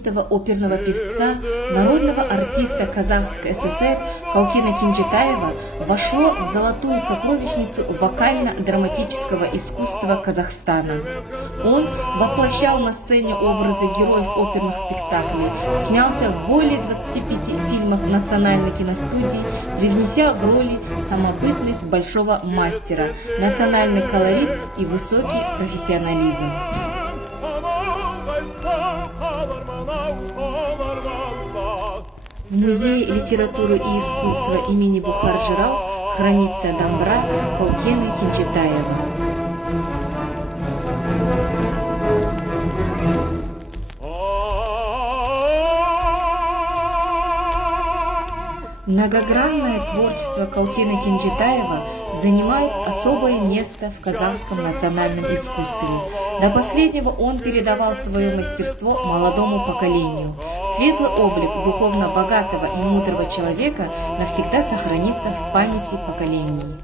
знаменитого оперного певца, народного артиста Казахской ССР Каукена Кенжетаева вошло в золотую сокровищницу вокально-драматического искусства Казахстана. Он воплощал на сцене образы героев оперных спектаклей, снялся в более 25 фильмах национальной киностудии, привнеся в роли самобытность большого мастера, национальный колорит и высокий профессионализм. В Музее литературы и искусства имени Бухар-Жырау хранится домбра Каукены Кенжетаева. Многогранное творчество Каукена Кенжетаева занимает особое место в казахском национальном искусстве. До последнего он передавал свое мастерство молодому поколению. Светлый облик духовно богатого и мудрого человека навсегда сохранится в памяти поколений.